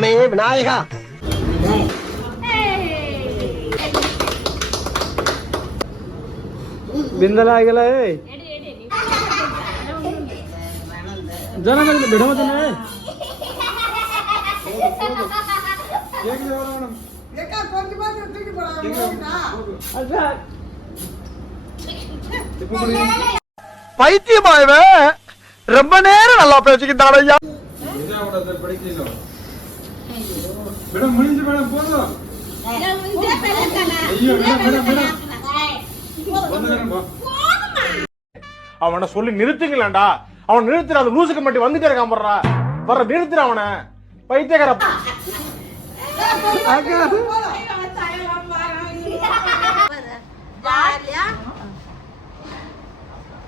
அப்பனே விநாயகா. ಬಿಂದಲಾಗಿಲ್ಲ ಜನ ಬಿಡ ಮತ್ತನೆ பைத்தியமாயவே ரொம்ப நேரம் நல்லா பேசிக்கிட்டான் ஐயா. மேடம் முடிஞ்சு மேடம் போதும். அவனை சொல்லி நிறுத்துங்களேன்டா. அவன் நிறுத்துற அந்த லூசுக்கு மட்டும் வந்துட்டே இருக்கான் போடுறா. வர நிறுத்துற அவனை பைத்தியக்கார.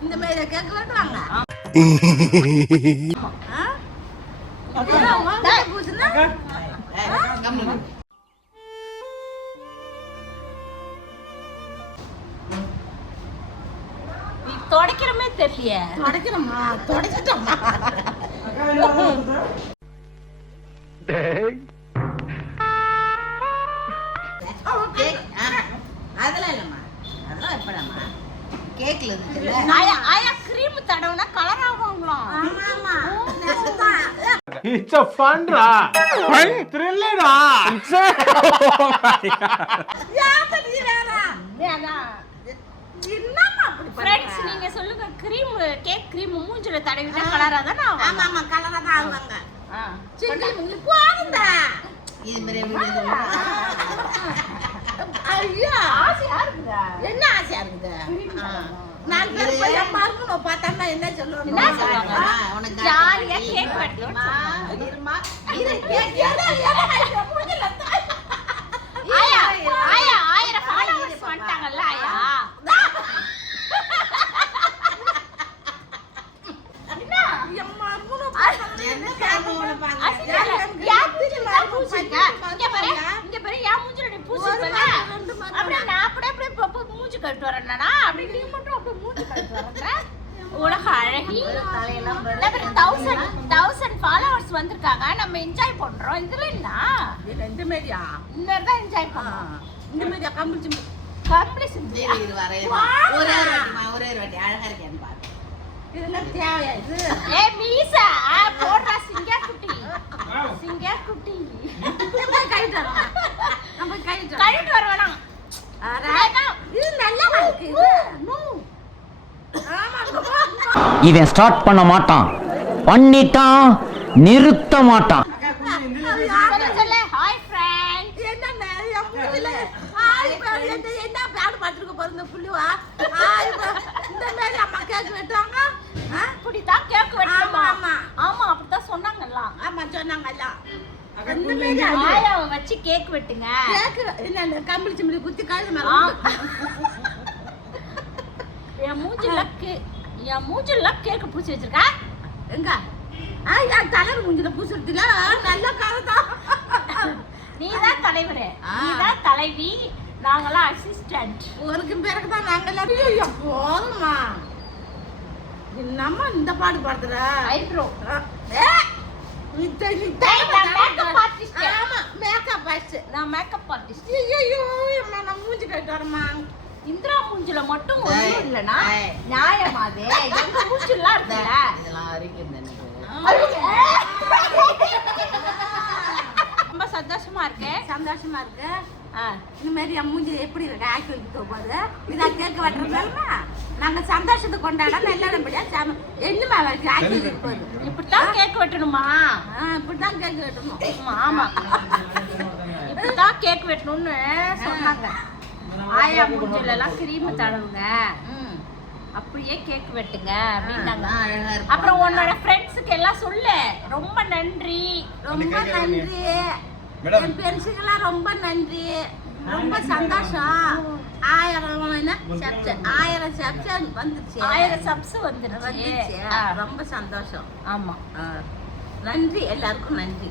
இந்த மாதிரி கேட்க வேண்டாங்க. தொடக்கிறமே தெரியல. தொடக்கிறோமா தொடச்சிட்டோமா அதெல்லாம் இல்லம்மா, அதெல்லாம் எப்படாமா கேக்ல இருக்குல்ல. ஆயா கிரீம் தடவுனா கலர் ஆகுங்களாம். ஆமா It's a fun டா. ஃபன் த்ரில்லடா. யாத்தடி வேறா வேணா என்னம்மா அப்படி फ्रेंड्स நீங்க சொல்லுங்க, கிரீம் கேக் கிரீம் மூஞ்சில தடவிட்டா கலரா தான ஆகும்? ஆமா ஆமா கலரா தான் ஆகுவாங்க. சிங்கிள் உங்களுக்கு போகுதா இது மாதிரி ஐயா ஆசையா இருக்குதா? என்ன ஆசையா இருக்குதா? நான் போய் பார்க்கணும். பார்த்தா என்ன சொல்லுவாங்க? என்ன சொல்லுவாங்க? உனக்கு ஜாலியா கேக் வெட்டணுமா? இருமா இது கேக் ஏதோ மூஞ்சில ஆயா ஆயா 1000 ஃபாலோவர்ஸ் வந்துட்டாங்கல்ல ஆயா. உலக அழகி 1000 ஃபாலோவர்ஸ் வந்திருக்காங்க. நம்ம என்ஜாய் பண்றோம். இதுல என்ன இந்த மாதிரியா? இந்த மாதிரி தான் என்ஜாய் பண்றோம். இந்த மாதிரியா கம்ப்ளீட் கம்ப்ளீட் ஒரே ஒரு வாட்டி அழகா இருக்கேன்னு பாரு. இதெல்லாம் தேவையா இது? ஏ மீசா போடுறா சிங்கா குட்டி. சிங்கா குட்டி கைட்டு வரோம். நம்ம கழிட்டு வர வேணாம். இது நல்லா இருக்கு. இவன் ஸ்டார்ட் பண்ண மாட்டான், பண்ணிட்டான் நிறுத்த மாட்டான். சொல்லு ஹாய் ஃப்ரெண்ட். என்ன எம்முல ஹாய் ஃப்ரெண்ட் என்ன பேட் பாத்துக்க பாருங்க புள்ளிவா. ஹாய் இந்த மாதிரி அம்மா கேக் வெட்டுவாங்க. இப்படி தான் கேக் வெட்டணும். ஆமா ஆமா அப்படி தான் சொன்னாங்கல்ல. ஆமா சொன்னாங்கல்ல. இந்த மாதிரி ஆயாவை வச்சு கேக் வெட்டுங்க. கேக் என்ன கம்பிளி சிம்பிளி குத்தி காது மேல. என் மூஞ்சில கேக் பூசி வச்சிருக்கா எங்க? என் தலைவர் மூஞ்சில பூசுறதுல நல்ல கதை. நீதான் தலைவர், நீதான் தலைவி, நாங்களாம் அசிஸ்டன்ட். ஒருக்கு பிறகு தான் நாங்கெல்லாம் போதுமா. என்னம்மா இந்த பாடு பாடுற? Eyebrow makeup artist. ஆமா மேக்கப் ஆர்டிஸ்ட். நான் மேக்கப் ஆர்டிஸ்ட். ஐயோ நான் மூஞ்சி கட்டு வரமா. இந்திரா மூஞ்சில மட்டும் ஒண்ணும் இல்லனா நியாயமாதே? எங்க மூஞ்சிலாம் இருக்குல்ல இதெல்லாம் அரிக்குது எனக்கு. ரொம்ப சந்தோஷமா இருக்கு. சந்தோஷமா இருக்கு. இந்த மாதிரி என் மூஞ்சி எப்படி இருக்கு ஆக்கி வைக்க போகுது. இதா கேட்க வெட்டுறதுனா நாங்க சந்தோஷத்தை கொண்டாட நல்லபடியா என்னமா ஆக்கி வைக்க போகுது. இப்படித்தான் கேக் வெட்டணுமா? இப்படித்தான் கேக் வெட்டணும். ஆமா இப்படித்தான் கேக் வெட்டணும்னு சொன்னாங்க. ஆயா மூஞ்சில எல்லாம் கிரீம் தடவுங்க, அப்படியே கேக் வெட்டுங்க அப்படின்னாங்க. அப்புறம் உன்னோட ஃப்ரெண்ட்ஸுக்கு எல்லாம் சொல்லு ரொம்ப நன்றி. ரொம்ப நன்றி என் ஃப்ரெண்ட்ஸுக்கெல்லாம் ரொம்ப நன்றி. ரொம்ப சந்தோஷம். 1000 சப்ஸ்கிரைப் வந்துருச்சு. 1000 சப்ஸ் வந்துருச்சு. ரொம்ப சந்தோஷம். ஆமா நன்றி எல்லாருக்கும் நன்றி.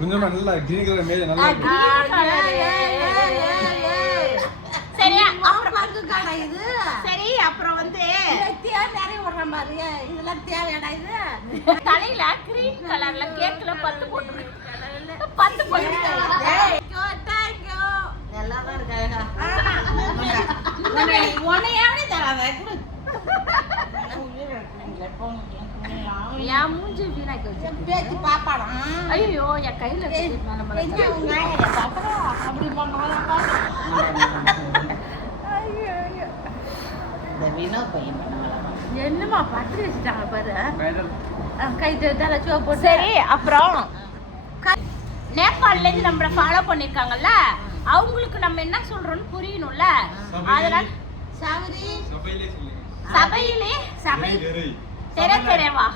கொஞ்சமா நல்லா கிரீன் கலர் மேல நல்லா சரி அப்புறம் பங்கு கடை இது சரி அப்புறம் வந்து தேவை நிறைய விடுற மாதிரி இதெல்லாம் தேவையாடா இது தலையில கிரீன் கலர்ல கேக்ல பத்து போட்டு பத்து போட்டு தேங்க்யூ நல்லா தான் இருக்காங்க. உனையாவே தராத குடு என் மூஞ்சி வீணாக்கி வச்சு பேச்சு பாப்பாடா ஐயோ என் கையில அப்படி பண்றாங்க இந்த வினோத் பையன் பண்ணாங்களா? என்னமா பத்திரி வச்சுட்டாங்க பாரு கைட்டு தலை சோப்பு சரி அப்புறம் நேபாள்ல இருந்து நம்மள ஃபாலோ பண்ணிருக்காங்கல்ல அவங்களுக்கு நம்ம என்ன சொல்றோம்னு புரியணும்ல அதனால சவரி சபையிலே தெர தெரவா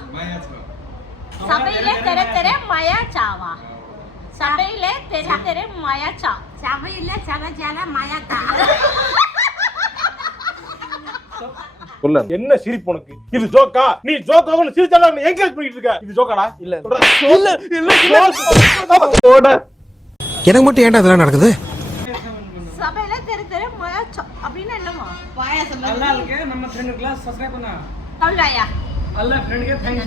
சபையிலே தெர தெர மயா சாவா சபையிலே தெர தெர மயா சா சபையில சகஜால மயத்தா சொல்ல என்ன சிரிப்பு உனக்கு? இது ஜோக்கா? நீ ஜோக்காக சிரிச்சாலும் என்கரேஜ் பண்ணிட்டு இருக்க. இது ஜோக்காடா? இல்ல எனக்கு மட்டும் ஏன்டா அதெல்லாம் நடக்குது? சபையில தெர தெர மயா சா அப்படினா என்னமா பாயாசம் நல்லா இருக்கு. நம்ம ஃப்ரெண்ட் கிளாஸ் சப்ஸ்கிரைப் பண்ணா. சொல்லையா அல்ல ஃப்ரெண்ட் के थैंक्स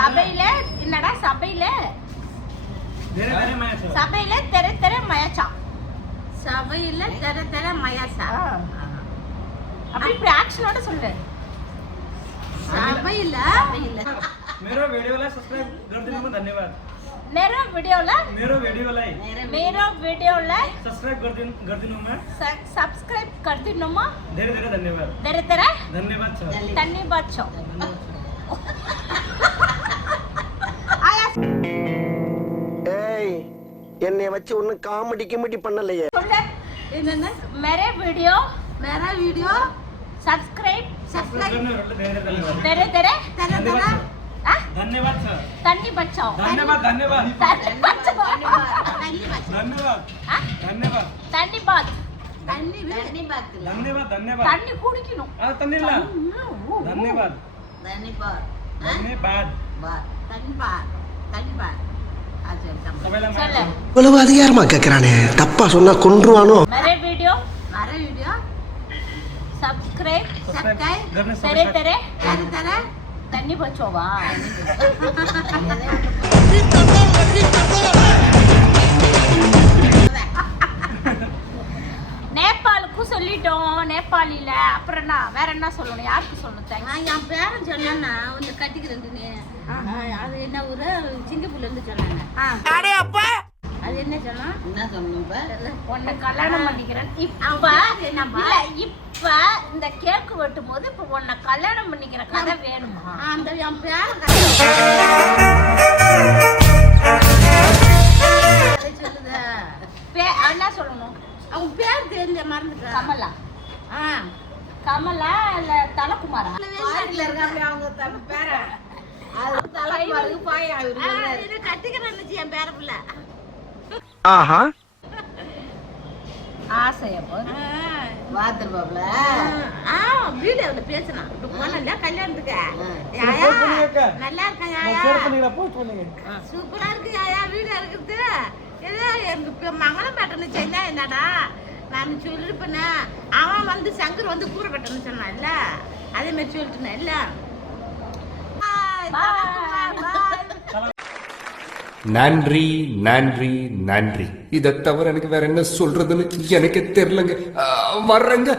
சபையில என்னடா சபையில வேற வேற மேட்ச். சபையில தெர தெர மயா சா சபையில தெர தெர மயசா அப்படி இப்படி ஆக்ஷனோட சொல்லு சபையில मेरा वीडियो ला सब्सक्राइब कर देने में धन्यवाद. मेरा वीडियोला मेरा वीडियो ला सब्सक्राइब कर देने में सब्सक्राइब कर दिनोमा धीरे धीरे धन्यवाद. तेरे तेरे धन्यवाद सर. धन्यवाद छो आया ஏய் என்னைய வச்சு ஒன்னும் காமெடி கிமெடி பண்ணலையே. सुन என்னென்ன मेरे वीडियो मेरा वीडियो सब्सक्राइब धीरे धीरे धन्यवाद. तेरे तेरे तेरे तेरे हाँ धन्यवाद सर. तन्नी बचाओ धन्यवाद धन्यवाद तन्नी बचाओ धन्यवाद हाँ धन्यवाद तन्नी बात தண்ணி धन्यवाद धन्यवाद. तन्नी कुड़की नो आ तन्नीला धन्यवाद धन्यवाद धन्यवाद. தண்ணி பார் தண்ணி பார் அது सबैलाई चल இவ்வளவு அதிகாரமா கேக்குறானே, தப்பா சொன்னா கொன்றுவானோ? मेरे वीडियो வர வீடியோ सब्सक्राइब சப்ஸ்கிரைப் करने तेरे सबसे तेरे தெர தெர तन्नी बचाओ நேபாளுக்கு சொல்லிட்டோம் நேபாளில அப்புறம் என்ன வேற என்ன சொல்லணும் யாருக்கு சொல்லணும் தேங்க்ஸ் நான் என் பேரன் சொன்னா உன்னை கட்டிக்கிறேன்னு அது என்ன ஊரு சிங்கப்பூர்ல இருந்து சொன்னாங்க அது என்ன சொன்னா என்ன சொல்லணும் இப்ப? உன்னை கல்யாணம் பண்ணிக்கிறேன் இப்ப இல்ல இப்ப இந்த கேக்கு வெட்டும் போது இப்ப உன்னை கல்யாணம் பண்ணிக்கிற கதை வேணுமா அந்த என் பேரன் சொல்லுத என்ன சொல்லணும் அவங்க பேர் தெரியல மறந்துட்டேன் கமலா கமலா இல்ல தலகுமாரா பாரில இருக்காங்க அவங்க பேரன். அது தலைமாருக்கு பாய் ஆயிருக்கு. கட்டிக்கிறேன்னு என் பேர பிள்ளை ஆஹா. ஆசையா பாத்துருப்பாப்ல. வீடியோல பேசினான் இப்ப போனல கல்யாணத்துக்கு யாயா போஸ்ட் பண்ணுங்க. நல்லா இருக்கா நான் யாயா ஷேர் பண்ணிடுறேன். போஸ்ட் பண்ணுங்க. சூப்பரா இருக்கு யாயா வீடியோ இருக்குது ஏதோ எனக்கு மங்களம் பேட்டன்னு செஞ்சா என்னடா நான் சொல்லிருப்பேன் அவன் வந்து சங்கர் வந்து கூரை கட்டணும்னு சொன்னான்ல அதே மாதிரி சொல்லிட்டுனேன் இல்ல நன்றி நன்றி நன்றி. இதை தவிர எனக்கு வேற என்ன சொல்றதுன்னு எனக்கு தெரியலங்க. வர்றேங்க.